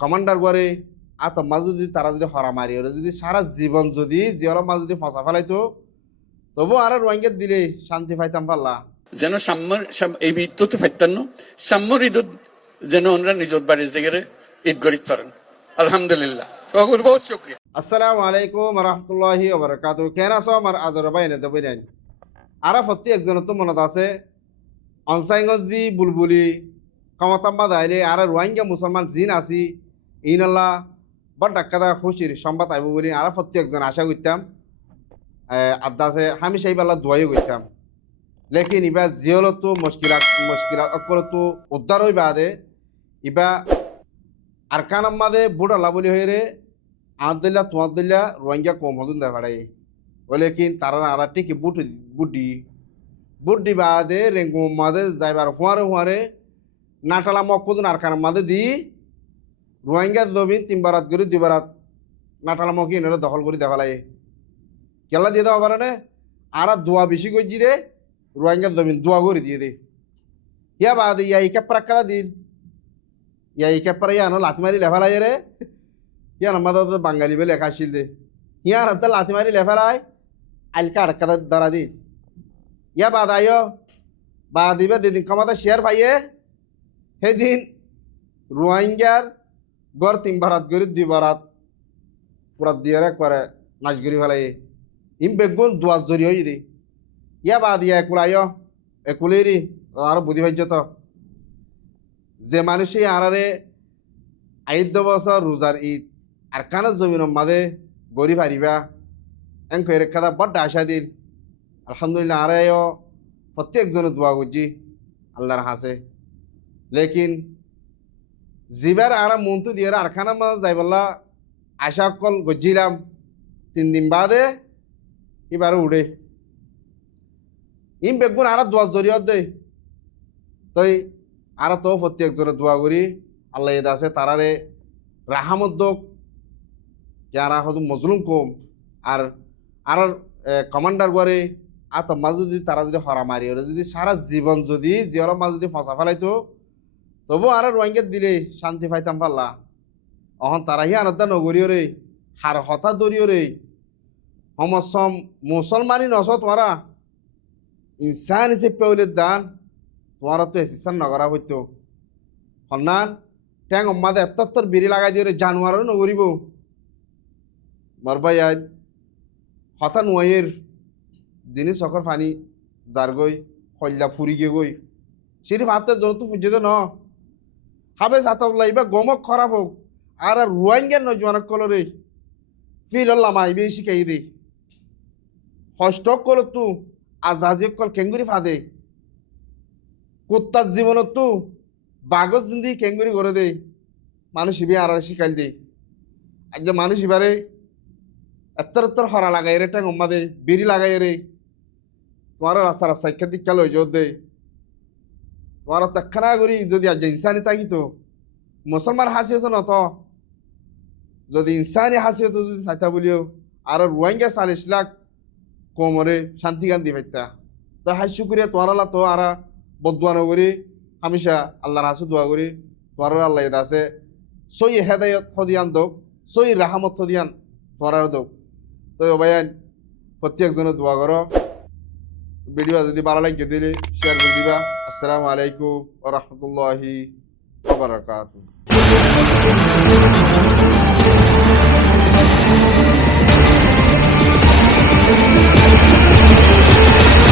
Commander করে আতম মা যদি তারা যদি হরা মারি ওরা যদি সারা জীবন যদি জিয়র মা যদি ফসা ফেলাইতো তবু আর রোহিঙ্গা দিলে শান্তি পাইতাম পাল্লা যেন সাম্যর এই মৃত্যুতে ফাইতান্ন সাম্যর ঈদ যেন ওনারা নিজের বাড়ির দিকে ঈদ গরিব করেন আলহামদুলিল্লাহ বহুত শুক্রিয়া। আসসালামু আলাইকুম রহমতুল্লাহি ওবরাকাতু কেন আছো আমার আদর বাইনে দেবেন আর প্রতি একজন তো মনত আছে অনসাইংজি বুলবুলি ক্ষমতাম্মা দাইলে আর রোহিঙ্গা মুসলমান জিন আসি ইনল্লাহ বড় ডাক্কাদা খুশির সংবাদ আইব বলি আর প্রতি একজন আশা করতাম আদাসে আমি সেই বেলা দোয়াই করতাম লেকিন ইবা জিয়লতো মুশকিলা অকলতো উদ্ধার হই বাদে ইবা আরকান আম্মাদে বুড় আল্লাহ বলি হয়ে রে আদিল্লা তোমার দিল্লা রোহিঙ্গা কম হতুন দেখা পাড়াই বলে কিন তারা আর টিকি বুড্ডি বাদে রেঙ্গু মাদে যাইবার হুয়ারে নাটালা মকুদুন আরকান আম্মাদে দি রোহিঙ্গা জমিন 3 বারাত করে 2 বারাত নাটালা মকি এনে দখল করে দেখা লাগে কেলা দিয়ে দেওয়া পারে না আর দোয়া বেশি করছি দে রোহিঙ্গা জমিন দোয়া করে দিয়ে দে ইয়া বাদে ইয়া ইকা প্রাক্কাদা দিল ইয়া ইকা পরে ইয়া লাথি মারি লেফালাই রে ইয়া আমাদের তো বাঙালি বলে লেখা আসছিল দে ইয়ার হাতে লাথি মারি লেফালাই আলকা আটকাদা দ্বারা দিল ইয়া বাদ আয়ো বাদ দিবে দিদিন ক্ষমতা শেয়ার পাইয়ে সেদিন রোহিঙ্গার গড় 3 বারাত করে 2 বারাত পুরা দিয়ে একবারে নাচ করি ফেলাই ইম বেগুন দোয়া জরি হয়ে দি ইয়া বাদ ইয়া একুলাইও একুলেরি আর বুদ্ধি ভাজ্য তো যে মানুষই আরারে 8 বছর রোজার ঈদ আর কানের জমিন মাঝে গড়ি পারিবা এন কই রেখা বড় আশা দিল আলহামদুলিল্লাহ আরাইও প্রত্যেকজনে দোয়া করছি আল্লাহর হাসে লেকিন জিবার আর মন্তু দিয়ে আরখানা মাঝ যাই বললা আশা কল গজিলাম 3 দিন বাদে এবারে উড়ে ইম বেগুন আর দোয়া জরিয়ত দে তই আর তো প্রত্যেকজনে দোয়া করি আল্লাহ এদ আছে তারারে রাহামদ্দক যারা হয়তো মজলুম কম আর আর কমান্ডার করে আতম মা যদি তারা যদি হরা মারি ওরা যদি সারা জীবন যদি জিয়র মা যদি ফসা ফেলাইতো তবু আর রোহিঙ্গা দিলে শান্তি পাইতাম পাল্লা অহন তারাহি আনন্দা নগরীয় রে হার হতা দরিয় রে সমসম মুসলমানি নস তোমারা ইনসান হিসেবে পেউলের দান তোমারা তো এসিসান নগরা হইতো হন্নান ট্যাং অম্মাদে এত্তর বিড়ি লাগাই দিয়ে জানুয়ারও নগরিব মরবাই আজ হতা নুয়ের দিনে চকর ফানি যার গই কল্যা ফুরি গিয়ে গই সেটি ভাবতে যত ফুজে ন হাবে সাতবলা এবার গমক খারাপ হোক আর রোহিঙ্গার নজওয়ানক কলরে ফিল লামাইবে শিখাই দে হস্টক কল তু আজাজি কল কেঙ্গুরি ফাদে কুত্তার জীবনত তু বাগজ জিন্দি কেঙ্গুরি করে দে মানুষ ইবে আর শিখাই দে আজ মানুষ এবারে এত্তর হরা লাগাই রে ট্যাং দে বিড়ি লাগাই রে তোমার রাস্তা সাক্ষাৎ দীক্ষা লই যোর দে তোমার তৎক্ষণা করি যদি আজ ইনসানি থাকি তো মুসলমান হাসি আছে নত যদি ইনসানি হাসি হতো যদি চাইতা বলিও আর রোহিঙ্গা 40 লাখ কোমরে শান্তি গান্ধী পাইতা তো হাস্য করিয়া তোয়ারালা তো আর বদুয়া নগরি হামেশা আল্লাহর হাসু দোয়া করি তোয়ার আল্লাহ আছে সই হেদায়ত হদিয়ান দোক সই রাহামত হদিয়ান তোয়ার দোক তো ভাইয়ান প্রত্যেকজনে দোয়া করো ভিডিও যদি ভালো লাগে দিলে শেয়ার করে দিবা। আসসালামু আলাইকুম ওয়া রাহমাতুল্লাহি ওয়া বারাকাতুহু।